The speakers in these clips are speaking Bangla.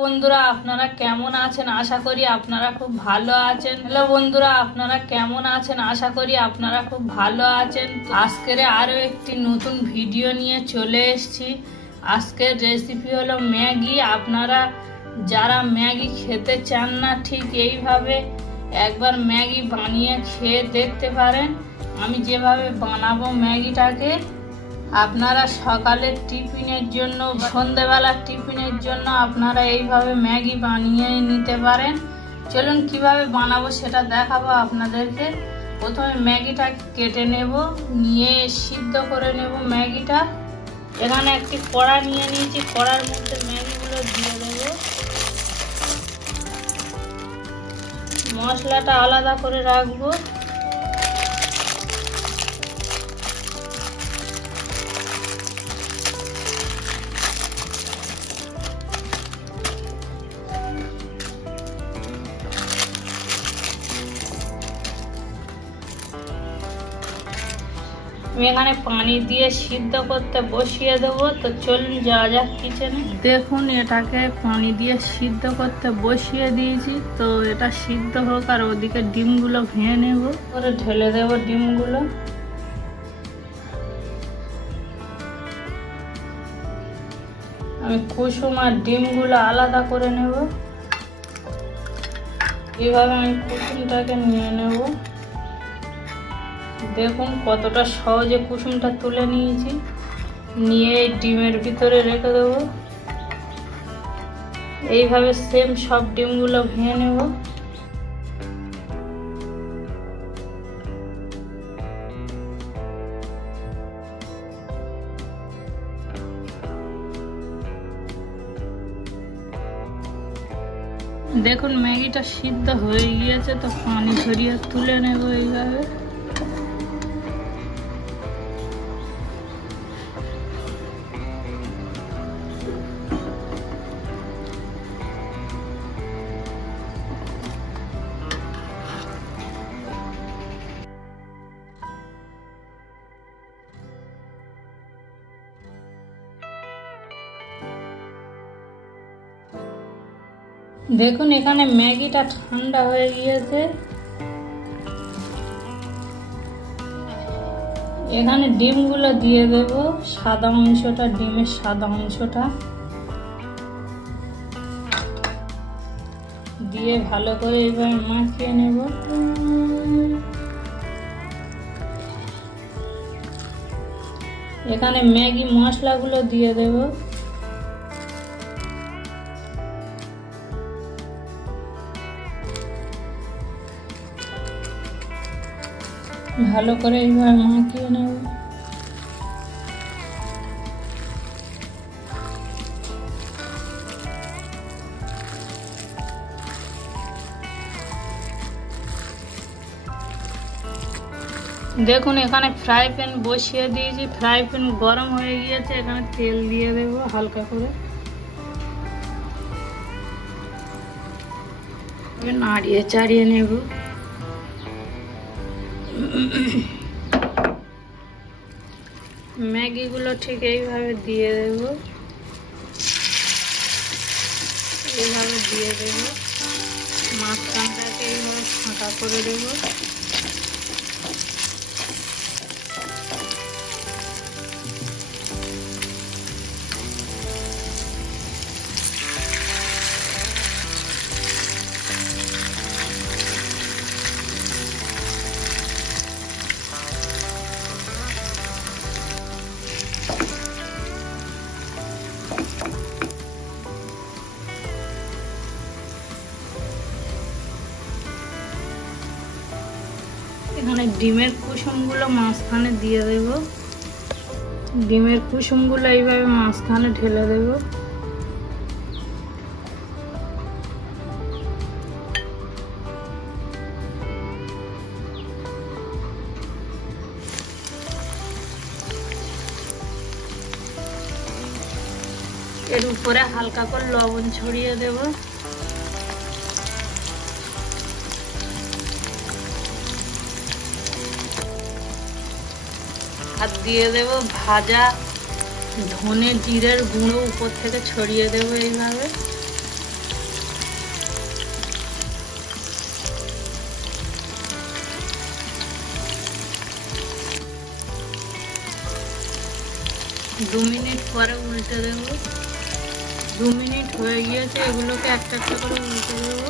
বন্ধুরা, আপনারা কেমন আছেন? আশা করি আপনারা খুব ভালো আছেন। হ্যালো বন্ধুরা, আপনারা কেমন আছেন? আশা করি আপনারা খুব ভালো আছেন। আজকের আরো একটি নতুন ভিডিও নিয়ে চলে এসেছি। আজকের রেসিপি হলো ম্যাগি। আপনারা যারা ম্যাগি খেতে চান না, ঠিক এইভাবে একবার ম্যাগি বানিয়ে খেয়ে দেখতে পারেন। আমি যেভাবে বানাবো ম্যাগিটাকে, আপনারা সকালের টিফিনের জন্য, সন্ধ্যেবেলার টিফিনের জন্য আপনারা এইভাবে ম্যাগি বানিয়ে নিতে পারেন। চলুন কিভাবে বানাবো সেটা দেখাবো আপনাদেরকে। প্রথমে ম্যাগিটা কেটে নেব, নিয়ে সিদ্ধ করে নেব ম্যাগিটা। এখানে একটি কড়া নিয়ে নিয়েছি, কড়ার মধ্যে ম্যাগিগুলো দিয়ে দেব। মশলাটা আলাদা করে রাখবো। আমি এখানে পানি দিয়ে সিদ্ধ করতে বসিয়ে দেবো। তো চলুন যাওয়া যাক কিচেনে। দেখুন, এটাকে পানি দিয়ে সিদ্ধ করতে বসিয়ে দিয়েছি। তো এটা সিদ্ধ হোক, আর ওদিকে ডিমগুলো ভেঙে নেব, করে ঢেলে দেব ডিমগুলো। আমি কুসুম আর ডিমগুলো আলাদা করে নেব। এইভাবে আমি কুসুমটাকে নিয়ে নেব। দেখুন কতটা সহজে কুসুমটা তুলে নিয়েছি। নিয়ে ডিমের ভিতরে রেখে দেবো। এইভাবে সেম সব ডিমগুলো ভেঙে নেব। দেখুন ম্যাগিটা সিদ্ধ হয়ে গিয়েছে। তো পানি ঝরিয়ে তুলে নেব এইভাবে। দেখুন এখানে ম্যাগিটা ঠান্ডা হয়ে গিয়েছে। এখানে ডিমগুলো দিয়ে দেব, সাদা অংশটা, ডিমের সাদা অংশটা দিয়ে ভালো করে এইভাবে মাখিয়ে নেব। এখানে ম্যাগি মশলাগুলো দিয়ে দেব। ভালো করে এইভাবে মাখিয়ে নেব। দেখুন এখানে ফ্রাই প্যান বসিয়ে দিয়েছি। ফ্রাই প্যান গরম হয়ে গিয়েছে। এখানে তেল দিয়ে দেব হালকা করে। নাড়িয়ে চাড়িয়ে নেব। ম্যাগিগুলো ঠিক এইভাবে দিয়ে দেব। এইভাবে দিয়ে দেব। মাঝখানটাকে এইভাবে ফাঁকা করে দেব। এখানে ডিমের কুসুমগুলো মাঝখানে দিয়ে দেব। ডিমের কুসুমগুলো এইভাবে মাঝখানে ঢেলে দেব। এর উপরে হালকা করে লবণ ছড়িয়ে দেব। আর দিয়ে দেব ভাজা ধনে জিরের গুঁড়ো উপর থেকে ছড়িয়ে দেব এইভাবে। 2 মিনিট পরে উল্টে দেবো। 2 মিনিট হয়ে গিয়েছে, এগুলোকে একটা একটা করে উল্টে দেবো।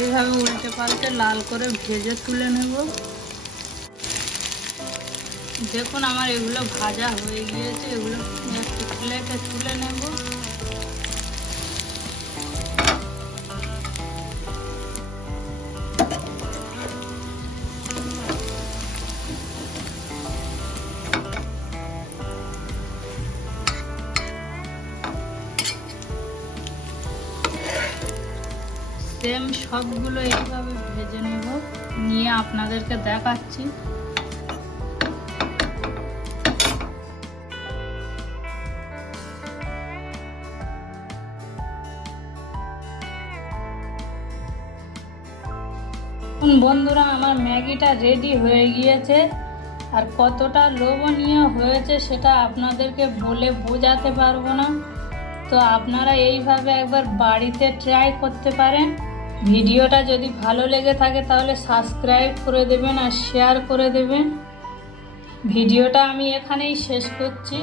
এইভাবে উল্টে পাল্টে লাল করে ভেজে তুলে নেব। দেখুন আমার এগুলো ভাজা হয়ে গিয়েছে, এগুলো একটু প্লেটে তুলে নেব। সেম সবগুলো এইভাবে ভেজে নেব, নিয়ে আপনাদেরকে দেখাচ্ছি। বন্ধুরা আমার ম্যাগিটা রেডি হয়ে গিয়েছে, আর কতটা লোভনীয় হয়েছে সেটা আপনাদেরকে বলে বোঝাতে পারবো না। তো আপনারা এইভাবে একবার বাড়িতে ট্রাই করতে পারেন। ভিডিওটা যদি ভালো লেগে থাকে তাহলে সাবস্ক্রাইব করে দেবেন আর শেয়ার করে দেবেন। ভিডিওটা আমি এখানেই শেষ করছি।